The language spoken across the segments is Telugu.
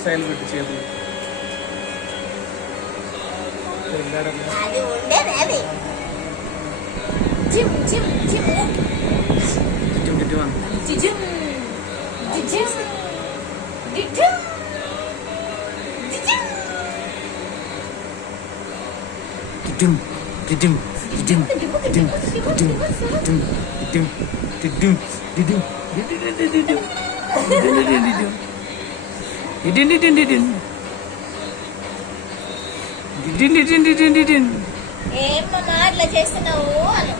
స్టైల్ పెట్టి చేతులు అది ఉండేది అది gym gym gym gym gym gym gym gym gym gym gym gym gym gym gym ఏమ్మా ఇట్లా చేస్తున్నావు అను.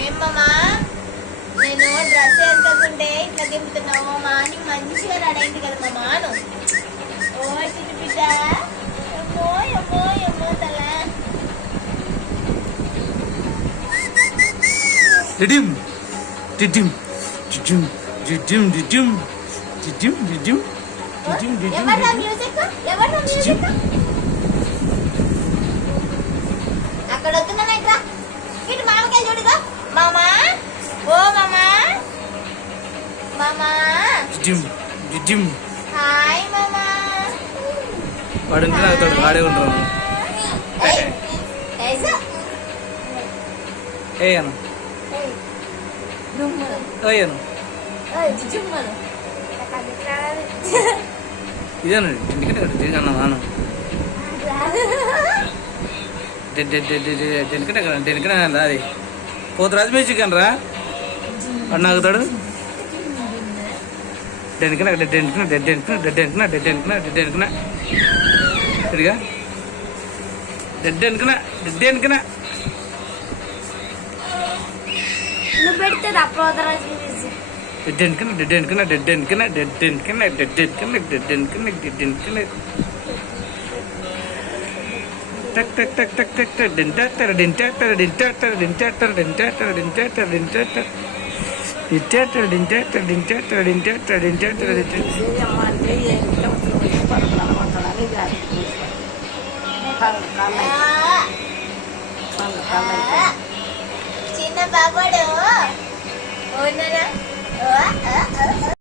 ఏమ్మా నేను డ్రెస్ ఎంతకుంటే ఇట్లా దింపుతున్నావు అమ్మా నీకు మంచిగా రెడైంది కదా మామా అను. ఓ చిన్న బిడ్డ ఎమ్మో ఎమ్మో ఎమ్మో తల Didim Didim Didim Didim Didim Didim Didim Didim Didim ఎవరా మ్యూజిక్ ఎవరా మ్యూజిక్ అక్కడ వస్తున్నా ఇట్లా ఇటు మామకాయ చూడుగా మామా ఓ మామా మామా డిడిమ్ డిడిమ్ హాయ్ మామా వాడు ఉంటే నాకు వాడే ఉంటాను ఏ అను అయ్యాను ఇదేను ఎందుకంటే అన్నా నాను ఎందుకంటే అది పోతు రాజు మ్యూజిక్ అనరా వాడు నాకుతాడు ఇదిగా డెడ్ నువ్వు పెడుతుంది పోతరాజు టక్ టక్ టక్ టక్ టక్ టక్ డింటాటర్ డింటాటర్ డింటాటర్ డింటాటర్ డింటాటర్ డింటాటర్ డింటాటర్ డింటాటర్ డింటాటర్ డింటాటర్ డింటాటర్ డింటాటర్ చిన్న బాబడు